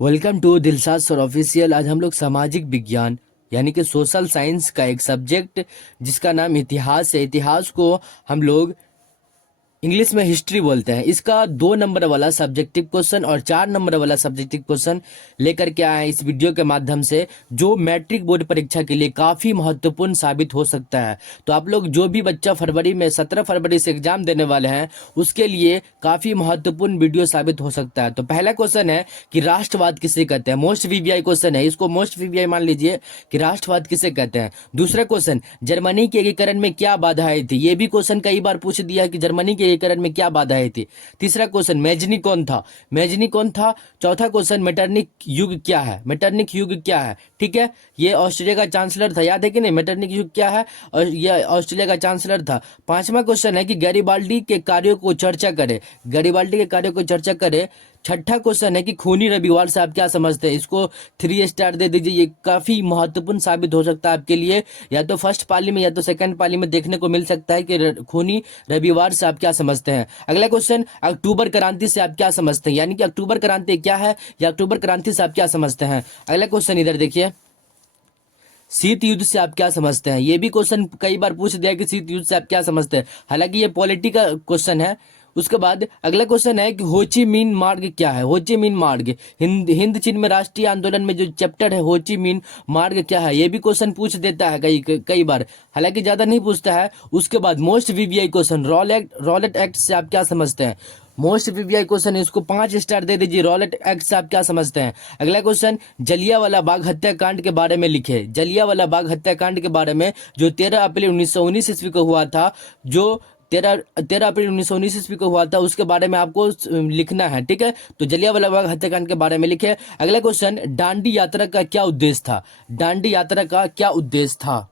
Welcome to Dilshad sir official. आज हम लोग सामाजिक विज्ञान यानी कि सोशल साइंस का एक सब्जेक्ट जिसका नाम इतिहास है। इतिहास को हम लोग इंग्लिश में हिस्ट्री बोलते हैं। इसका 2 नंबर वाला सब्जेक्टिव क्वेश्चन और 4 नंबर वाला सब्जेक्टिव क्वेश्चन लेकर के आए इस वीडियो के माध्यम से, जो मैट्रिक बोर्ड परीक्षा के लिए काफी महत्वपूर्ण साबित हो सकता है। तो आप लोग जो भी बच्चा फरवरी में 17 फरवरी से एग्जाम देने वाले हैं उसके लिए काफी महत्वपूर्ण वीडियो साबित हो सकता है। तो पहला क्वेश्चन है कि राष्ट्रवाद किसे कहते हैं। मोस्ट वीवीआई क्वेश्चन है, इसको मोस्ट वीवीआई मान लीजिए कि राष्ट्रवाद किसे कहते हैं। दूसरा क्वेश्चन, जर्मनी के एकीकरण में क्या बाधाएं थी। ये भी क्वेश्चन कई बार पूछ दिया कि जर्मनी के एकीकरण में क्या बाधाएं थी। तीसरा क्वेश्चन, मेजनी कौन था। मेजनी कौन था। चौथा क्वेश्चन, मेटरनिक युग क्या है। मेटरनिक युग क्या है, ठीक है। ये ऑस्ट्रेलिया का चांसलर था, याद है कि नहीं, मेटरनिक युग क्या है, और ये ऑस्ट्रेलिया का चांसलर था। पांचवा क्वेश्चन है कि गैरीबाल्डी के कार्यों को चर्चा करे। गैरीबाल्डी के कार्यों को चर्चा करे। छठा क्वेश्चन है कि खूनी रविवार से आप क्या समझते हैं। इसको 3 स्टार दे दीजिए, ये काफी महत्वपूर्ण साबित हो सकता है आपके लिए। या तो फर्स्ट पाली में या तो सेकंड पाली में देखने को मिल सकता है कि खूनी रविवार से आप क्या समझते हैं। अगला क्वेश्चन, अक्टूबर क्रांति से आप क्या समझते हैं, यानी कि अक्टूबर क्रांति क्या है या अक्टूबर क्रांति से आप क्या समझते हैं। अगला क्वेश्चन इधर देखिए, शीत युद्ध से आप क्या समझते हैं। ये भी क्वेश्चन कई बार पूछ दिया कि शीत युद्ध से आप क्या समझते हैं, हालांकि ये पॉलिटी का क्वेश्चन है। उसके बाद अगला क्वेश्चन है कि होची मिन मार्ग क्या है। होची मिन मार्ग हिंद चीन में राष्ट्रीय आंदोलन में जो चैप्टर है होची मिन मार्ग क्या है, ये भी क्वेश्चन पूछ देता है कई बार, हालांकि ज्यादा नहीं पूछता है। उसके बाद most VVI question, Rowlatt act से आप क्या समझते हैं। मोस्ट वीवीआई क्वेश्चन है, इसको 5 स्टार दे दीजिए। रॉलेट एक्ट से आप क्या समझते हैं। अगला क्वेश्चन, जलियांवाला बाग हत्याकांड के बारे में लिखे। जलियांवाला बाग हत्याकांड के बारे में जो 13 अप्रैल 1919 ईस्वी को हुआ था, जो 13 अप्रैल 1919 ईस्वी को हुआ था, उसके बारे में आपको लिखना है, ठीक है। तो जलियांवाला बाग हत्याकांड के बारे में लिखे। अगला क्वेश्चन, दांडी यात्रा का क्या उद्देश्य था। दांडी यात्रा का क्या उद्देश्य था।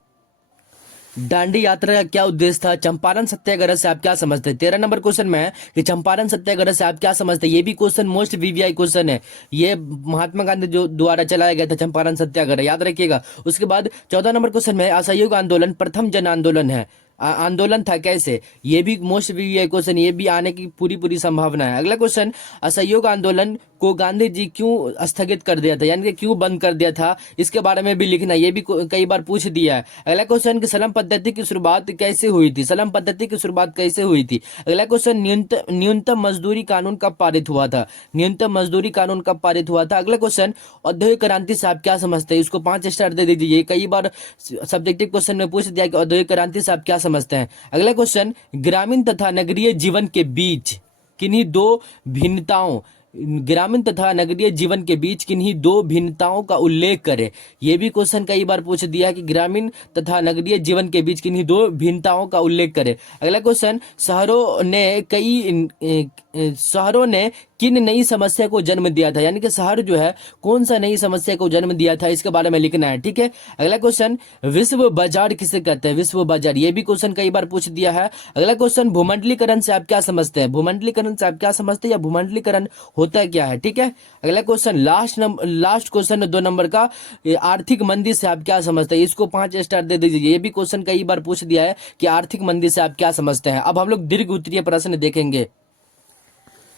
दांडी यात्रा का क्या उद्देश्य था। चंपारण सत्याग्रह से आप क्या समझते हैं। 13 नंबर क्वेश्चन में है कि चंपारण सत्याग्रह से आप क्या समझते हैं। ये भी क्वेश्चन मोस्ट वीवीआई क्वेश्चन है। ये महात्मा गांधी जो द्वारा चलाया गया था चंपारण सत्याग्रह, याद रखिएगा। उसके बाद 14 नंबर क्वेश्चन में असहयोग आंदोलन प्रथम जन आंदोलन है, आंदोलन था कैसे। ये भी मोस्ट वीवीआई क्वेश्चन, ये भी आने की पूरी पूरी संभावना है। अगला क्वेश्चन, असहयोग आंदोलन को गांधी जी क्यों स्थगित कर दिया था, यानी कि क्यों बंद कर दिया था, इसके बारे में भी लिखना। ये भी कई बार पूछ दिया है। अगला क्वेश्चन कि सलम पद्धति की शुरुआत कैसे हुई थी। सलम पद्धति की शुरुआत कैसे हुई थी। अगला क्वेश्चन, न्यूनतम मजदूरी कानून कब पारित हुआ था। न्यूनतम मजदूरी कानून कब पारित हुआ था। अगला क्वेश्चन, औद्योगिक क्रांति से आप क्या समझते हैं। इसको 5 स्टार दे दीजिए। कई बार सब्जेक्टिव क्वेश्चन में पूछ दिया कि औद्योगिक क्रांति से आप क्या समझते हैं। अगला क्वेश्चन, ग्रामीण तथा नगरीय जीवन के बीच किन्हीं दो भिन्नताओं, ग्रामीण तथा नगरीय जीवन के बीच किन्हीं दो भिन्नताओं का उल्लेख करें। यह भी क्वेश्चन कई बार पूछ दिया कि ग्रामीण तथा नगरीय जीवन के बीच किन्हीं दो भिन्नताओं का उल्लेख करें। अगला क्वेश्चन, शहरों ने किन नई समस्या को जन्म दिया था, यानी कि शहर जो है कौन सा नई समस्या को जन्म दिया था, इसके बारे में लिखना है, ठीक है। अगला क्वेश्चन, विश्व बाजार किसे कहते हैं। विश्व बाजार, ये भी क्वेश्चन कई बार पूछ दिया है। अगला क्वेश्चन, भूमंडलीकरण से आप क्या समझते हैं। भूमंडलीकरण से आप क्या समझते हैं या भूमंडलीकरण होता क्या है, ठीक है। अगला क्वेश्चन, लास्ट क्वेश्चन 2 नंबर का, आर्थिक मंदी से आप क्या समझते हैं। इसको 5 स्टार दे दीजिए। ये भी क्वेश्चन कई बार पूछ दिया है कि आर्थिक मंदी से आप क्या समझते हैं। अब हम लोग दीर्घ उत्तरीय प्रश्न देखेंगे।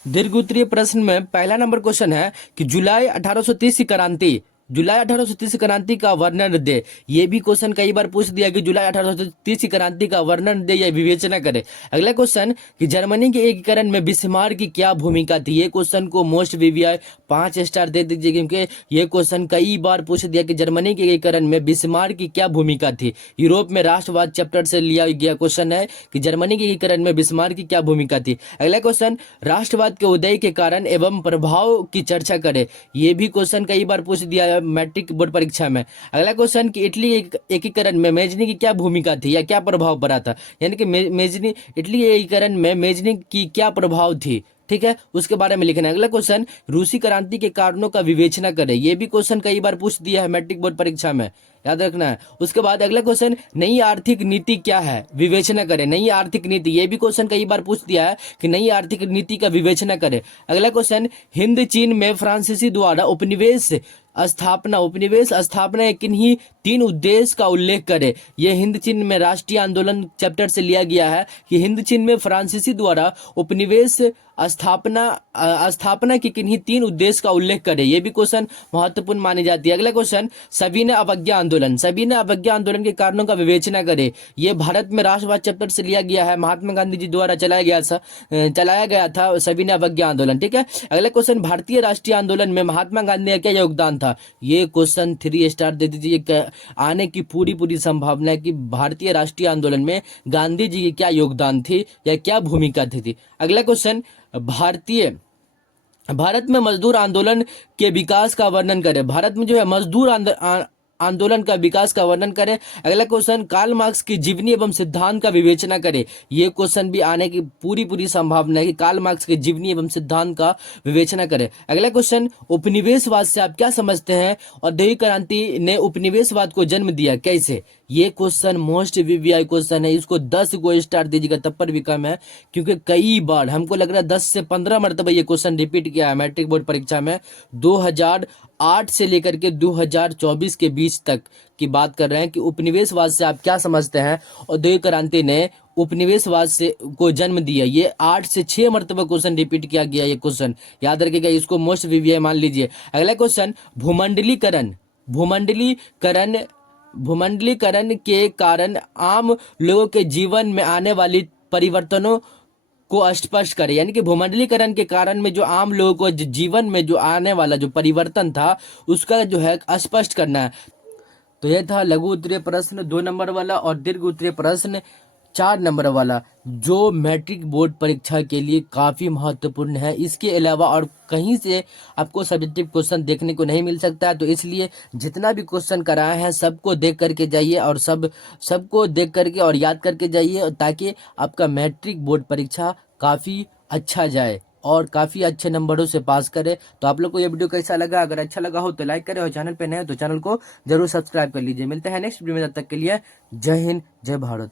दीर्घ उत्तरीय प्रश्न में पहला नंबर क्वेश्चन है कि जुलाई 1830 की क्रांति, जुलाई 1830 की क्रांति का वर्णन दे। ये भी क्वेश्चन कई बार पूछ दिया कि जुलाई 1830 की क्रांति का वर्णन दे या विवेचना करे। अगला क्वेश्चन कि जर्मनी के एकीकरण में बिस्मार्क की क्या भूमिका थी। ये क्वेश्चन को मोस्ट वीवीआई 5 स्टार दे दीजिए, क्योंकि ये क्वेश्चन कई बार पूछ दिया कि जर्मनी के एकीकरण में बिस्मार्क की क्या भूमिका थी। यूरोप में राष्ट्रवाद चैप्टर से लिया गया क्वेश्चन है कि जर्मनी के एकीकरण में बिस्मार्क की क्या भूमिका थी। अगला क्वेश्चन, राष्ट्रवाद के उदय के कारण एवं प्रभाव की चर्चा करे। ये भी क्वेश्चन कई बार पूछ दिया मैट्रिक बोर्ड परीक्षा में। अगला क्वेश्चन कि इटली एकीकरण में मेजनी की क्या भूमिका थी या क्या प्रभाव पड़ा था, यानी कि मेजनी इटली एकीकरण में मेजनी की क्या प्रभाव थी, ठीक है, उसके बारे में लिखना है। अगला क्वेश्चन, रूसी क्रांति के कारणों का विवेचना करें। यह भी क्वेश्चन कई बार पूछ दिया है मैट्रिक बोर्ड परीक्षा में, याद रखना है। उसके बाद अगला क्वेश्चन, नई आर्थिक नीति क्या है, विवेचना करें। नई आर्थिक नीति, यह भी क्वेश्चन कई बार पूछ दिया है कि नई आर्थिक नीति का विवेचना करें। अगला क्वेश्चन, हिंद चीन में फ्रांसीसी द्वारा उपनिवेश स्थापना किन्हीं 3 उद्देश्य का उल्लेख करे। यह हिंद चीन में राष्ट्रीय आंदोलन चैप्टर से लिया गया है कि हिंद चीन में फ्रांसीसी द्वारा उपनिवेश स्थापना की किन्हीं 3 उद्देश्य का उल्लेख करें। ये भी क्वेश्चन महत्वपूर्ण मानी जाती है। अगला क्वेश्चन, सविनय अवज्ञा आंदोलन। सविनय अवज्ञा आंदोलन के कारणों का विवेचना करें। ये भारत में राष्ट्रवाद चैप्टर से लिया गया है, महात्मा गांधी जी द्वारा चलाया गया था सविनय अवज्ञा आंदोलन। ठीक है। अगला क्वेश्चन, भारतीय राष्ट्रीय आंदोलन में महात्मा गांधी का क्या योगदान था। ये क्वेश्चन 3 स्टार दे दीजिए। आने की पूरी संभावना है कि भारतीय राष्ट्रीय आंदोलन में गांधी जी की क्या योगदान थी या क्या भूमिका थी। अगला क्वेश्चन, भारत में मजदूर आंदोलन के विकास का वर्णन करें। भारत में जो है मजदूर आंदोलन का विकास का वर्णन करें। अगला क्वेश्चन, कार्ल मार्क्स की जीवनी एवं सिद्धांत का विवेचना करें। ये क्वेश्चन भी आने की पूरी संभावना है कि कार्ल मार्क्स की जीवनी एवं सिद्धांत का विवेचना करें। अगला क्वेश्चन, उपनिवेशवाद से आप क्या समझते हैं। औद्योगिक क्रांति ने उपनिवेशवाद को जन्म दिया, कैसे। ये क्वेश्चन मोस्ट वीवीआई क्वेश्चन है, इसको 10 को स्टार दीजिएगा, तब पर भी कम है, क्योंकि कई बार हमको लग रहा है 10 से 15 मरतबा ये क्वेश्चन रिपीट किया है मैट्रिक बोर्ड परीक्षा में। 2008 से लेकर के 2024 के बीच तक की बात कर रहे हैं कि उपनिवेशवाद से आप क्या समझते हैं। औद्योगिक क्रांति ने उपनिवेशवाद से को जन्म दिया। ये 8 से 6 मरतबा क्वेश्चन रिपीट किया गया। ये क्वेश्चन याद रखिएगा, इसको मोस्ट वीवीआई मान लीजिए। अगला क्वेश्चन, भूमंडलीकरण के कारण आम लोगों के जीवन में आने वाली परिवर्तनों को स्पष्ट करें। यानी कि भूमंडलीकरण के कारण में जो आम लोगों को जीवन में जो आने वाला जो परिवर्तन था उसका जो है स्पष्ट करना है। तो यह था लघु उत्तरीय प्रश्न 2 नंबर वाला और दीर्घ उत्तरीय प्रश्न 4 नंबर वाला, जो मैट्रिक बोर्ड परीक्षा के लिए काफ़ी महत्वपूर्ण है। इसके अलावा और कहीं से आपको सब्जेक्टिव क्वेश्चन देखने को नहीं मिल सकता है, तो इसलिए जितना भी क्वेश्चन कराए हैं सबको देख करके जाइए और सबको देख करके और याद करके जाइए, ताकि आपका मैट्रिक बोर्ड परीक्षा काफ़ी अच्छा जाए और काफ़ी अच्छे नंबरों से पास करे। तो आप लोग को ये वीडियो कैसा लगा, अगर अच्छा लगा हो तो लाइक करें और चैनल पे नए हो तो चैनल को जरूर सब्सक्राइब कर लीजिए। मिलते हैं नेक्स्ट वीडियो में, तब तक के लिए जय हिंद जय भारत।